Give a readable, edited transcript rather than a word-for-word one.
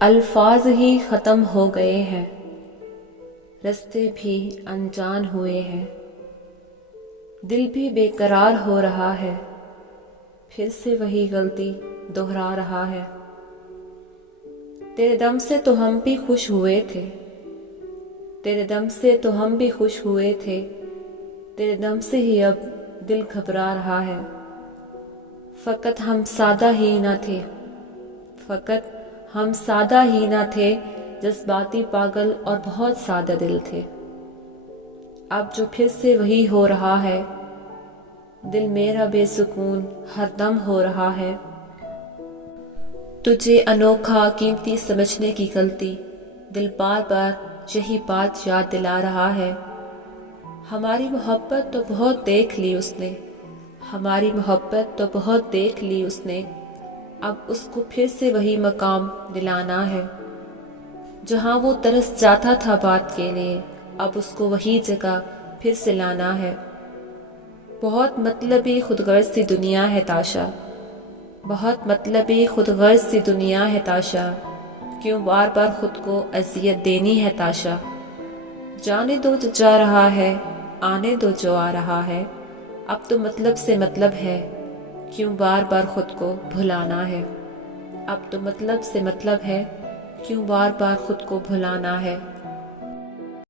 الفاظ ہی ختم ہو گئے ہیں، رستے بھی انجان ہوئے ہیں، دل بھی بے قرار ہو رہا ہے، پھر سے وہی غلطی دہرا رہا ہے۔ تیرے دم سے تو ہم بھی خوش ہوئے تھے، تیرے دم سے تو ہم بھی خوش ہوئے تھے، تیرے دم سے ہی اب دل گھبرا رہا ہے۔ فقط ہم سادہ ہی نہ تھے، فقط ہم سادہ ہی نہ تھے، جذباتی پاگل اور بہت سادہ دل تھے۔ اب جو پھر سے وہی ہو رہا ہے، دل میرا بے سکون ہر دم ہو رہا ہے۔ تجھے انوکھا قیمتی سمجھنے کی غلطی، دل بار بار یہی بات یاد دلا رہا ہے۔ ہماری محبت تو بہت دیکھ لی اس نے، ہماری محبت تو بہت دیکھ لی اس نے، اب اس کو پھر سے وہی مقام دلانا ہے۔ جہاں وہ ترس جاتا تھا بات کے لیے، اب اس کو وہی جگہ پھر سے لانا ہے۔ بہت مطلبی خود غرض سی دنیا ہے تاشا، بہت مطلبی خود غرض سی دنیا ہے تاشا، کیوں بار بار خود کو اذیت دینی ہے تاشا۔ جانے دو جو جا رہا ہے، آنے دو جو آ رہا ہے، اب تو مطلب سے مطلب ہے، کیوں بار بار خود کو بھلانا ہے۔ اب تو مطلب سے مطلب ہے، کیوں بار بار خود کو بھلانا ہے۔